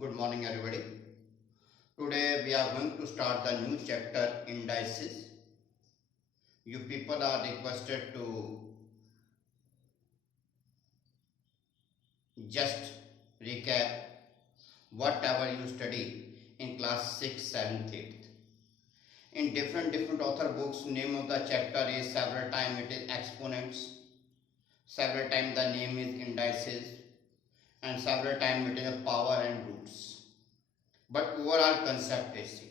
Good morning, everybody. Today we are going to start the new chapter indices. You people are requested to just recap whatever you study in class 6, 7th, 8th. In different author books, name of the chapter is several time it is exponents, several time the name is indices, and several time it is power and roots. But overall concept is same.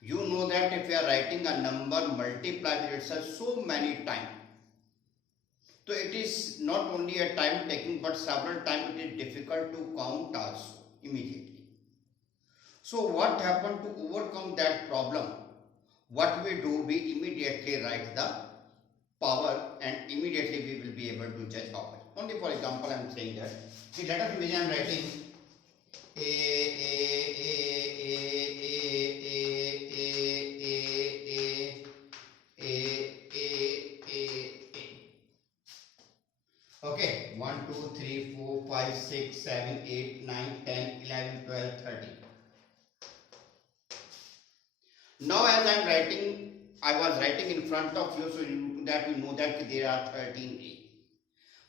You know that if you are writing a number multiply with itself so many times, so it is not only a time taking but several times it is difficult to count also immediately. So what happened to overcome that problem? What we do, we immediately write the power and immediately we will be able to judge power. Only for example I am saying that, see, let us imagine I am writing Okay, 1, 2, 3, 4, 5, 6, 7, 8, 9, 10, 11, 12, 13. Now as I am writing, I was writing in front of you, so you know that there are 13A.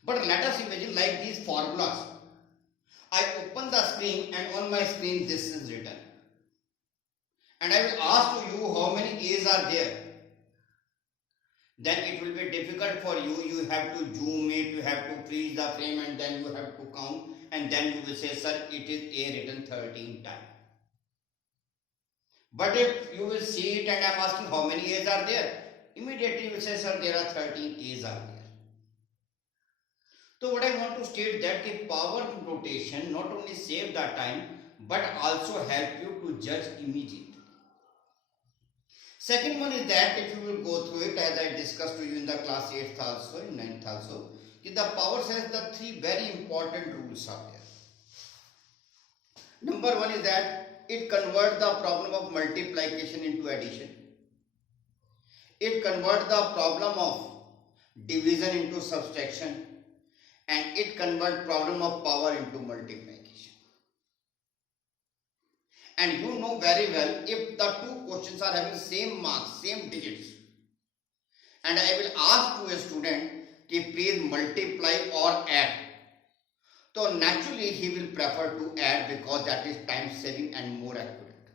But let us imagine like these formulas. I open the screen and on my screen this is written. And I will ask to you how many A's are there. Then it will be difficult for you. You have to zoom it, you have to freeze the frame and then you have to count. And then you will say, sir, it is A written 13 times. But if you will see it and I am asking how many A's are there, immediately you will say, sir, there are 13 A's are there. So what I want to state that the power notation not only save the time but also help you to judge immediately. Second one is that if you will go through it as I discussed to you in the class 8th also, in 9th also, the power says the three very important rules are there. Number one is that it converts the problem of multiplication into addition. It converts the problem of division into subtraction. And it converts problem of power into multiplication. And you know very well, if the two questions are having same marks, same digits, and I will ask to a student कि please multiply or add, so naturally he will prefer to add because that is time saving and more accurate.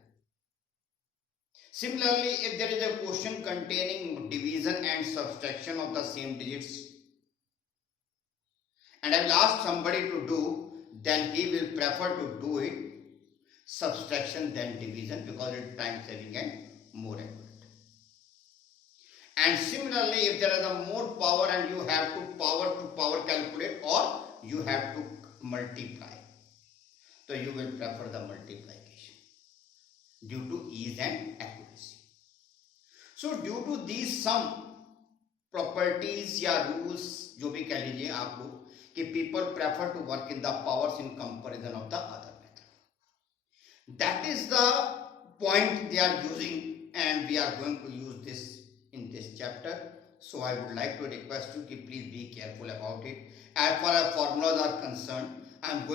Similarly, if there is a question containing division and subtraction of the same digits, and I will ask somebody to do, then he will prefer to do it subtraction than division because it is time saving and more accurate. And similarly, if there is a more power and you have to power calculate or you have to multiply, so you will prefer the multiplication due to ease and accuracy. So due to these some properties या rules जो भी कह लीजिए आप लोग कि people prefer to work in the powers in comparison of the other method. That is the point they are using and we are going to use this in this chapter. So I would like to request you to please be careful about it. As far as formulas are concerned, I have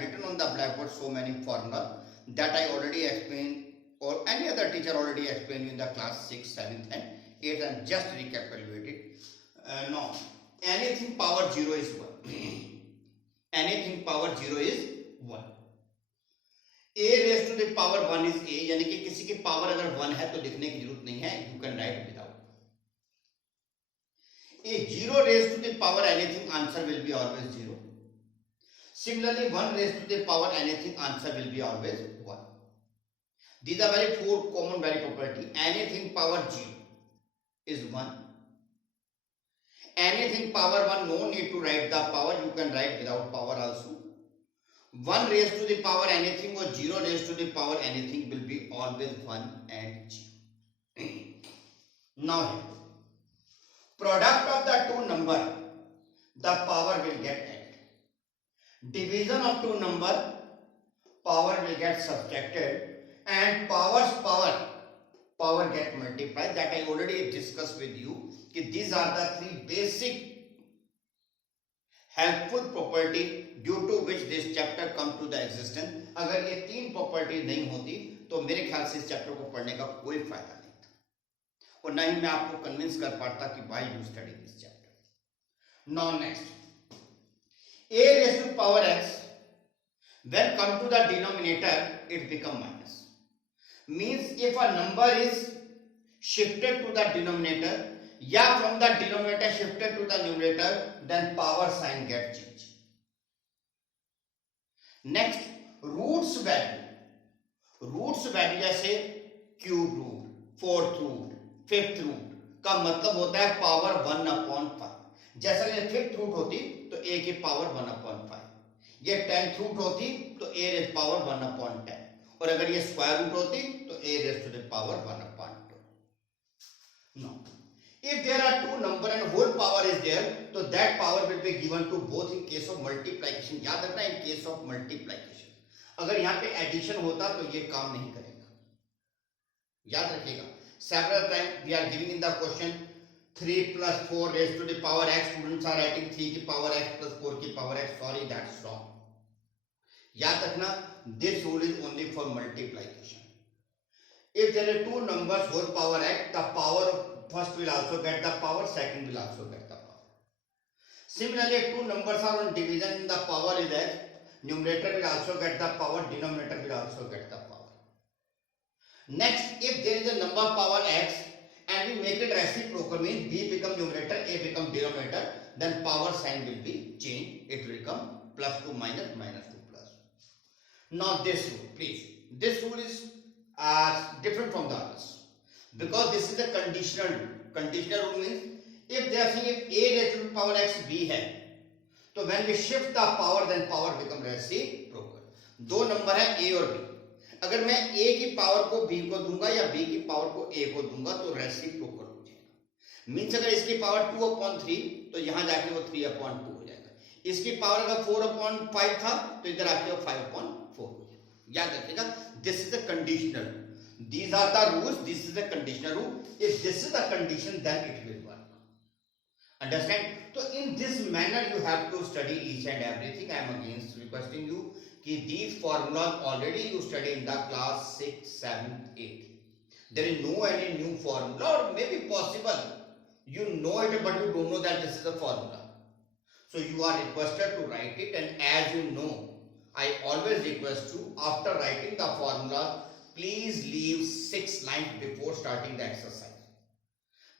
written on the blackboard so many formulas that I already explained or any other teacher already explained in the class 6, 7th and 8th and just recapitulate it. No, anything power 0 is 1. Anything power 0 is 1. A raised to the power 1 is A, यानी कि किसी की power अगर 1 है तो लिखने की जरूरत नहीं है, you can write without. A 0 raised to the power anything, answer will be always 0. Similarly, 1 raised to the power anything, answer will be always 1. These are very four common very property. Anything power 0 is 1. Anything power 1, no need to write the power, you can write without power also. 1 raised to the power anything or 0 raised to the power anything will be always 1 and 0. Now, product of the two number, the power will get added. Division of two number, power will get subtracted and power get multiplied. That I already discussed with you. These are the three basic helpful property due to which this chapter comes to the existence. Property नहीं होती तो मेरे ख्याल से इस chapter को पढ़ने का कोई फायदा नहीं था, और न ही मैं आपको कन्विंस कर पाता कि भाई you study this chapter. Now next, a raised to power x, when come to the denominator it become minus, means if a number is shifted to the denominator या from the denominator shifted to the numerator, then power sign get changed. Next, roots value जैसे cube root, fourth root, fifth root का मतलब होता है power 1/5। जैसा कि fifth root होती तो a की पावर 1/5, ये 10th रूट होती तो a रेज़ पावर 1/10, और अगर ये स्क्वायर रूट होती तो a raise to the power 1/2। Now, if there are two number and whole power is there, so that power will be given to both in case of multiplication. याद रखना, in case of multiplication, अगर यहाँ पे addition होता तो ये काम नहीं करेगा, याद रखिएगा। Several times we are giving in the question 3 plus 4 raised to the power x, students are writing 3 की power x plus 4 की power x, sorry that's wrong. याद रखना, this rule is only for multiplication. If there are two numbers whole power x, the power first will also get the power, second will also get the power. Similarly, if two numbers are on division, the power is x, numerator will also get the power, denominator will also get the power. Next, if there is a number power x and we make it reciprocal, means b become numerator, a become denominator, then power sign will be changed, it will become plus 2 minus, minus 2 plus. Now this rule, please, this rule is different from the others, because this is a conditional rule. Conditional rule means if they are saying if a raised to the power x b है, तो when we shift the power, then power become reciprocal. दो number है a और b, अगर मैं a की power को b को दूंगा या b की पावर को a को दूंगा तो रेसिप्रोकल हो जाएगा। मीन्स अगर इसकी पावर 2/3 तो यहां जाके वो 3/2 हो जाएगा, इसकी पावर अगर 4/5 था तो इधर आके वो 5/4 हो जाएगा। याद रखिएगा, this is a conditional, these are the rules, this is a conditional rule, if this is the condition then it will work. Understand? So in this manner you have to study each and everything. I am again requesting you कि these formulas already you study in the class 6, 7, 8. There is no any new formula, or maybe possible you know it but you don't know that this is a formula. So you are requested to write it, and as you know, I always request you, after writing the formula, please leave 6 lines before starting the exercise.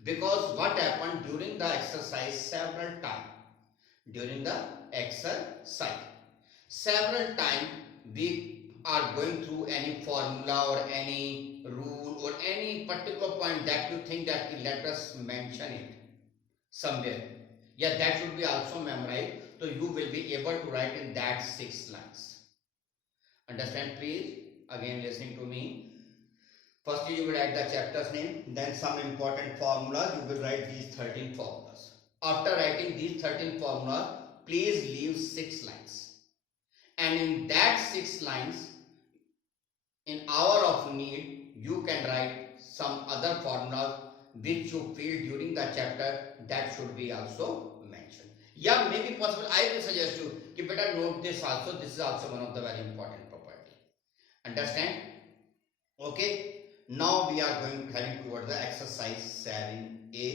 Because what happened during the exercise, several times we are going through any formula or any rule or any particular point that you think that let us mention it somewhere. Yeah, that should be also memorized, so you will be able to write in that 6 lines. Understand, please? Again listening to me. First you will write the chapter's name, then some important formulas, you will write these 13 formulas. After writing these 13 formulas, please leave 6 lines. And in that 6 lines, in hour of need, you can write some other formulas which you feel during the chapter that should be also mentioned. Yeah, maybe possible, I will suggest you, कि बेटा note this also, this is also one of the very important property. Understand? Okay. Now we are heading towards the exercise 7a.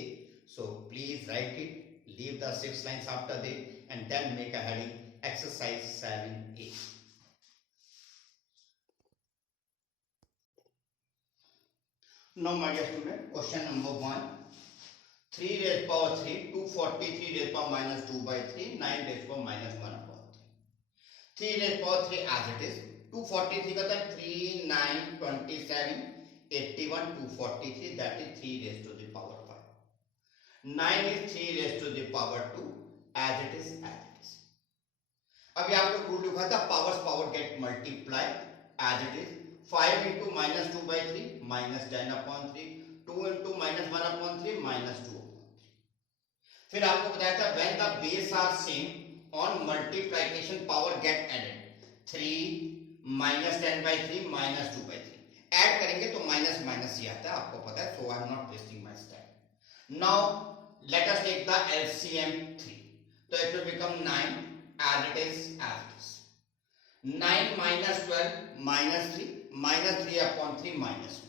So please write it, leave the 6 lines after that, and then make a heading exercise 7a. Now my dear student, question number 1. 3 raised power 3, 243 raised power minus 2/3, 9 raised power minus 1/3. 3 raised power 3 as it is. 243 का था 3, 9, 27, 81, 243, that is 3 raised to the power 5. 9 is 3 raised to the power 2, as it is, as it is. अभी आपको rule लिखा था power get multiply as it is. 5 into minus 2/3 minus 10/3, 2 into minus 1/3 minus 2/3. फिर आपको बताया था when the base are same on multiplication power get added. 3 minus 10/3 minus 2/3. Add करेंगे तो माइनस माइनस ही आता है, आपको पता है, so I am not wasting my time. Now let us take the LCM 3. So it will become 9 as it is, as it is. 9 minus 12 minus 3 -3/3 -1।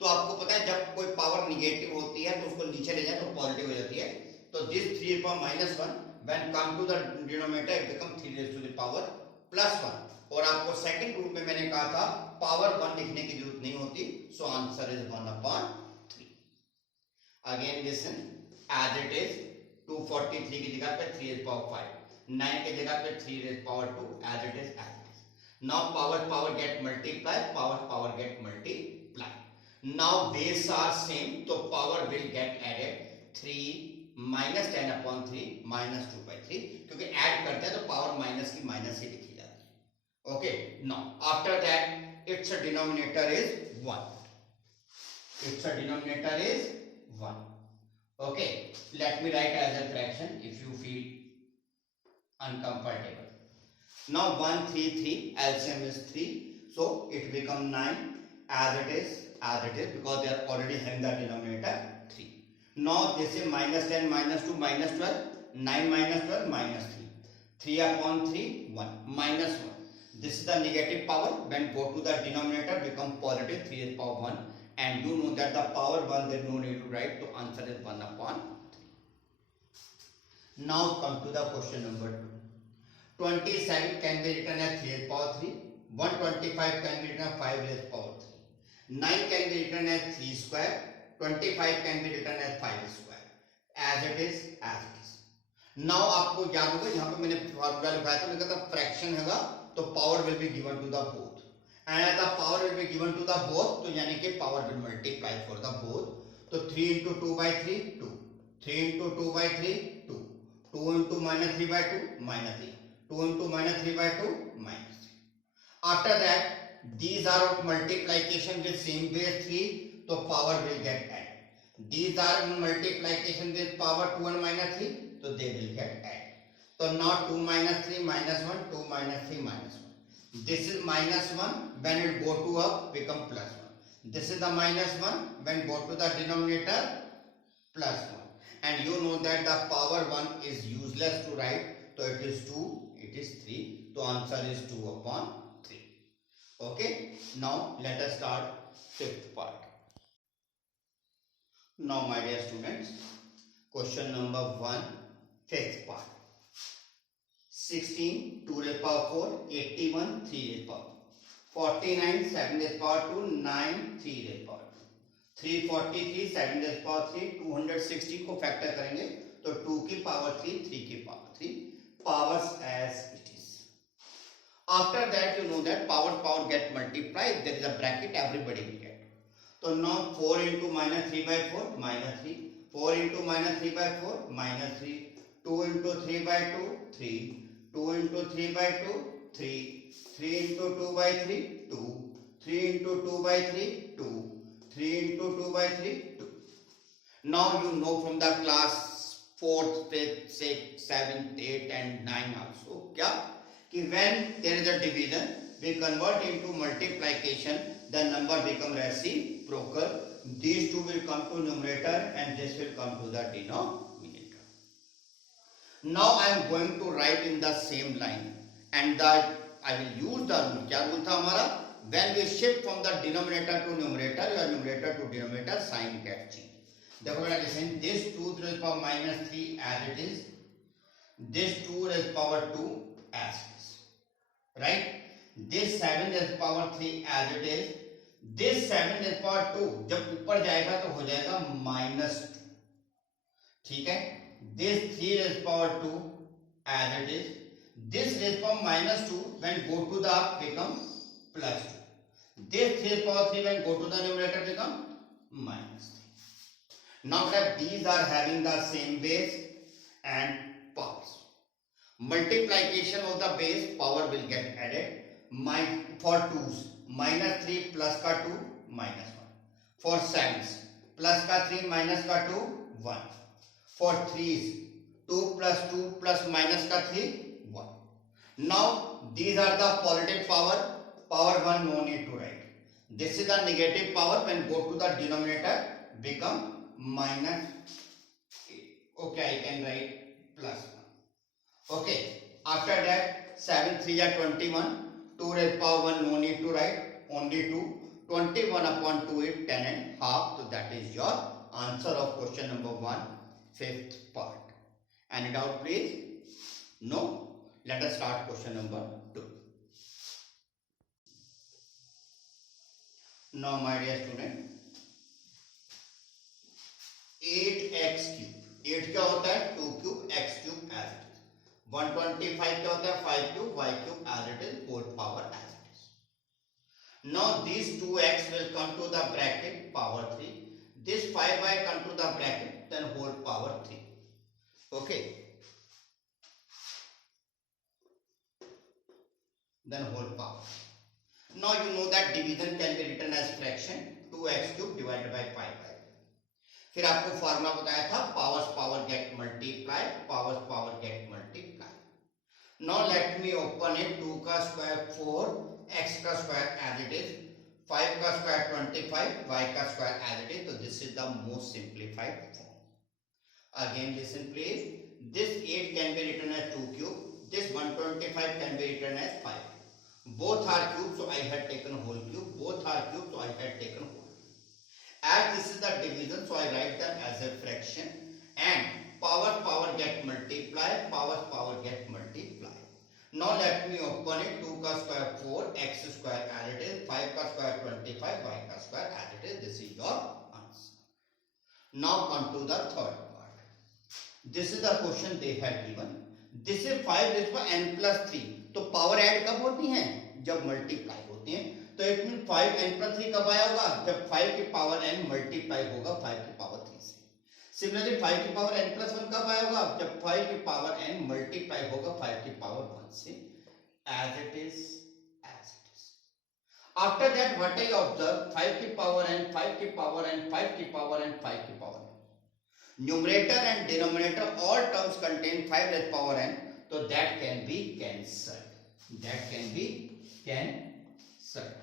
तो आपको पता है जब कोई पावर निगेटिव होती है तो उसको नीचे ले जाए तो पॉजिटिव हो जाती है। तो this 3/-1 when come to the denominator it become 3⁻1। और आपको सेकंड रूल में मैंने कहा था पावर 1 लिखने की जरूरत नहीं होती, so answer is 1/3। Again listen, as it is 243 की जगह पे 3⁵, 9 की जगह पे 3⁵2, as it is as it is. Now power get multiply, power get multiply. Now base are same, तो power will get added 3 -10/3 -2/3, क्योंकि ऐड करते हैं तो पावर माइनस की माइनस ही लिखी जाती है। Okay, now after that its denominator is 1. Its denominator is 1. Okay, let me write as a fraction if you feel uncomfortable. Now 1 3 3 LCM is 3, so it become 9 as it is because they are already having the denominator 3. Now this is -10 -2 -12, 9 -12 -3, 3/3 1 -1. This is the negative power. When go to the denominator become positive 3⁻1, and you know that the power 1 there no need to write, so answer is 1/3. Now come to the question number 2. 27 can be written as 3⁻3, 125 can be written as 5⁻3, 9 can be written as 3 square, 25 can be written as 5 square, as it is as it is. Now आपको याद होगा यहाँ पे मैंने formula लिखाया था, मैंने कहा था फ्रैक्शन होगा तो power will be given to the both, and as the power will be given to the both तो यानी कि power will multiply for the both. तो 3 × 2/3 2, 3 × 2/3 2, 2 × -3/2 -3, 2 × -3/2 -3. After that these are of multiplication with same base 3, so power will get added. These are multiplication with power 2 and -3, so they will get added. So now 2 - 3 -1, 2 - 3 -1. This is -1, when it go to up become +1. This is the -1, when go to the denominator +1. And you know that the power 1 is useless to write, so it is 2, it is 3, so answer is 2/3. Okay, now let us start fifth part. Now my dear students, question number 1, fifth part. 16 2⁴, 81 3⁴, 49 7⁴2, 9 3⁴2, 343 7⁴3, 216 को factor करेंगे तो 2 की power 3, 3 की power 3, powers as it is. After that you know that power get multiplied, there is a bracket, everybody will get. So now 4 × -3/4 -3, 4 × -3/4 -3, 2 × 3/2 3, 2 × 3/2 3, 3 × 2/3 2, 3 × 2/3 2, 3 × 2/3 2. Now you know from the class 4th, 5th, 6th, 7th, 8th and 9 also क्या कि when there is a division we convert into multiplication, the number become reciprocal. These two will come to numerator and this will come to the denominator. Now I am going to write in the same line and that I will use the rule. क्या rule था हमारा? When we shift from the denominator to numerator or numerator to denominator, sign gets changed. देखो बेटा listen, this 2 to the power -3 as it is, this 2 to the power 2 as it is, right? This 7 to the power 3 as it is, this 7 to the power 2 जब ऊपर जाएगा तो हो जाएगा -2, ठीक है? This 3 to the power 2 as it is, this to the power -2 when go to the up become +2, this 3 to the power 3 when go to the numerator become -3. Now that these are having the same base and powers, multiplication of the base, power will get added. For 2's -3 plus का 2 -1, for 7's plus का 3 minus का 2 1, for 3's 2 plus 2 plus minus का 3 1. Now these are the positive power, power 1 no need to write. This is the negative power, when go to the denominator become -8. Okay, I can write +1. Okay, after that 7 3 are 21, 2 to the power 1 no need to write, only 2. 21 upon 2 is 10 and half. So that is your answer of question number 1, fifth part. Any doubt please? No? Let us start question number 2. Now my dear student, 8x cube. 8 क्या होता है? 2 cube x cube as it is. 125 क्या होता है? 5 cube y cube as it is, whole power as it is. Now these 2x will come to the bracket power 3. This 5y come to the bracket, then whole power 3. Okay. Then whole power. Now you know that division can be written as fraction 2x cube divided by 5y. फिर आपको formula बताया था powers power get multiply, powers power get multiply. Now let me open it. 2 का square 4, x का square as it is, 5 का square 25, y का square as it is. तो this is the most simplified form. Again listen please. This 8 can be written as 2 cube. This 125 can be written as 5. Both are cube, so I had taken whole cube. Both are cube, so I had taken whole cube. As this is the division, so I write them as a fraction. And power get multiply, power get multiply. Now let me open it. 2 का square 4, x square as it is, 5 का square 25, y का square as it is. This is your answer. Now come to the third part. This is the question they had given. This is 5 raise to n plus 3. तो power add कब होती हैं? जब multiply होती हैं. तो it mean 5 n plus 3 कब आया होगा? जब 5 की पावर n मल्टीप्लाई होगा 5 की पावर 3 से. सिमिलरली 5 की पावर n प्लस 1 कब आया होगा? जब 5 की पावर n मल्टीप्लाई होगा 5 की पावर 1 से. As it is. After that what I observe, 5 की पावर n, 5 की पावर n, 5 की पावर n, 5 की power n. Numerator and denominator all terms contain 5 raised power n, so that can be cancelled. That can be cancelled.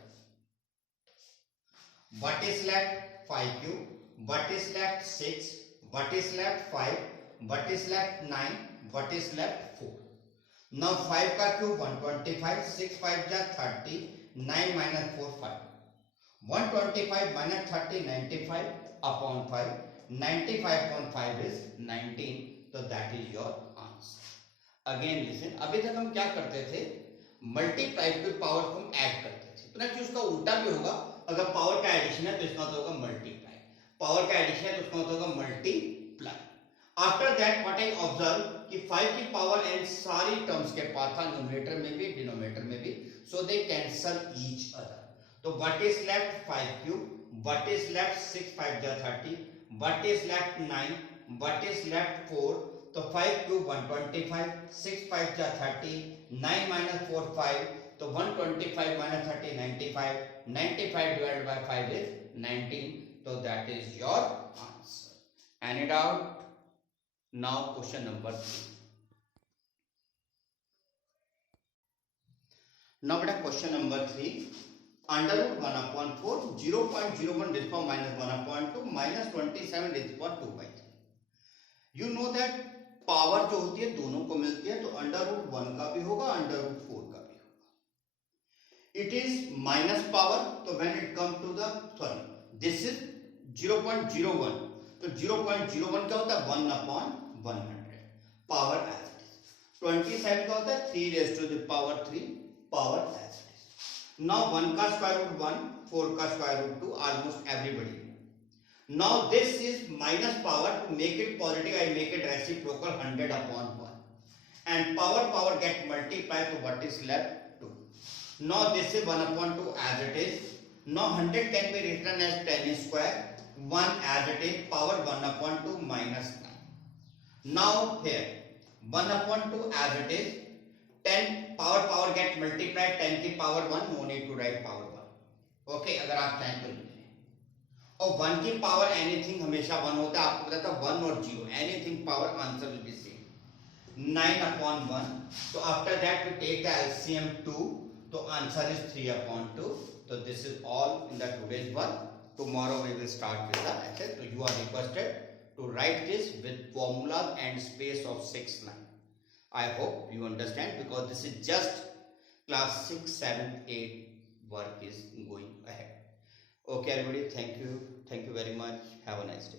What is left? 5 cube. What is left? 6. What is left? 5. What is left? 9. What is left? 4. Now 5 का cube 125, 6 5 जा 30, 9 minus 4 5. 125 minus 30 95 upon 5. 95.5 is 19. तो that is your answer. Again listen. अभी तक हम क्या करते थे? Multiply पे पावर को हम ऐड करते थे. तो नेक्स्ट उसका उल्टा भी होगा. अगर पावर का एडिशन है तो इसका मतलब होगा मल्टीप्लाई. पावर का एडिशन है तो उसका मतलब होगा multiply. After that what I observe कि 5 की पावर n सारी टर्म्स के पास था, न्यूमरेटर में भी डिनोमिनेटर में भी. सो दे कैंसल ईच अदर. तो what is left? 5 cube. What is left? 6 5 जा 30. What is left? 9. What is left? 4. तो 5 cube 125, 6 5 जा 30, 9 minus 4 5. तो 125 minus 30 95. 95 divided by 5 is 19. So that is your answer. Any doubt? Now question number 3. Now beta question number 3. Under root 1 upon 4, 0.01 raised power minus 1 upon 2, minus 27 raised power 2 by 3. You know that power जो होती है दोनों को मिलती है, तो under root 1 का भी होगा, अंडर रूट 4 का भी होगा. इट इज माइनस पावर, तो when it come to the sorry this is 0.01. तो 0.01 क्या होता है? 1 upon 100 power as it is. 27 क्या होता है? 3 raised to the power 3 power as it is. Now 1 का स्क्वायर रूट 1, 4 का square root 2, almost everybody. Now this is minus power. To make it positive, I make it reciprocal 100 upon 1. And power get multiplied, so what is left? 2. Now this is 1 upon 2 as it is. Now 100 can be written as 10 square. 1 as it is, power 1 upon 2 minus 9. Now here 1 upon 2 as it is. 10 power get multiplied, 10 की power 1, no need to write power 1. Okay, अगर आप चाहें तो लिख लें. और 1 की power anything हमेशा 1 होता है. आपको पता था 1 और 0 anything power answer will be same. 9 upon 1. तो after that we take the LCM 2. तो आंसर इज 3 upon 2. तो this is all in the today's work. Tomorrow we will start with the essay. तो you are requested to write this with formulas and space of 6 line. I hope you understand, because this is just class 6, 7, 8 work is going ahead. Okay, everybody, thank you very much. Have a nice day.